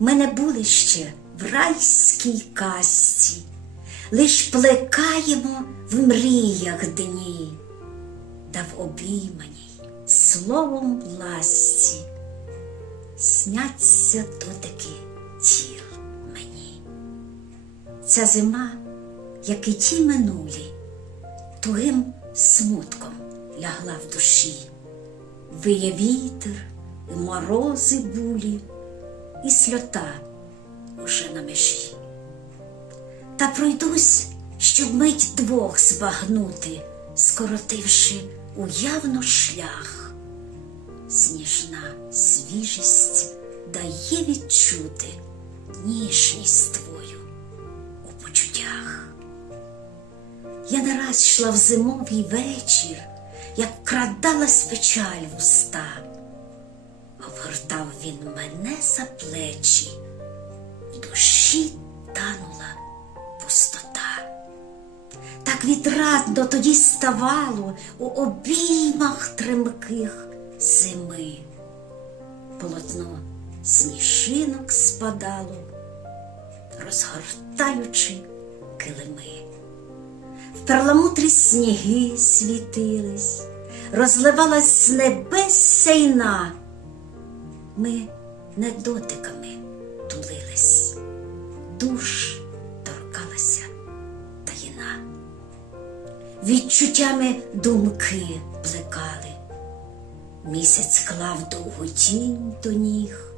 Ми не були ще в райській казці, лиш плекаємо в мріях дні, та в обійманій словом ласці сняться дотики тіл мені. Ця зима, як і ті минулі, тугим смутком лягла в душі. Виє вітер, і морози булі, і сльота уже на межі. Та пройдусь, щоб мить двох збагнути, скоротивши уявно шлях. Сніжна свіжість дає відчути ніжність твою у почуттях. Я не раз йшла в зимовий вечір, як крадалась печаль в уста, обгортав він мене за плечі, в душі танула пустота. Так відрадно тоді ставало у обіймах тремких зими. Полотно сніжинок спадало, розгортаючи килими. В перламутрі сніги світились, розливалась з небес сяйна. Ми не дотиками тулились, душ торкалася таїна. Відчуттями думки плекали, місяць клав довгу тінь до ніг.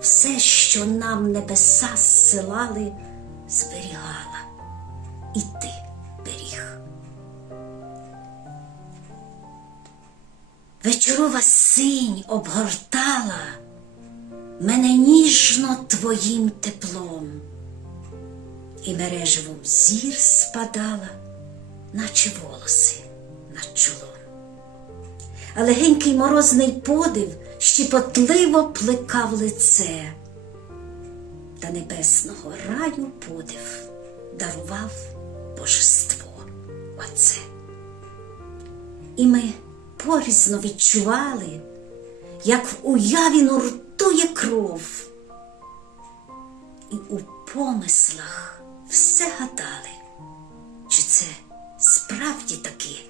Все, що нам небеса зсилали, зберігала, Вечорова синь обгортала мене ніжно твоїм теплом, і мереживом зір спадала, наче волоси над чолом. А легенький морозний подив щепотливо плекав лице, та небесного раю подив дарував божество Отце. І ми порізно відчували, як в уяві нуртує кров, і у помислах все гадали, чи це справді таки.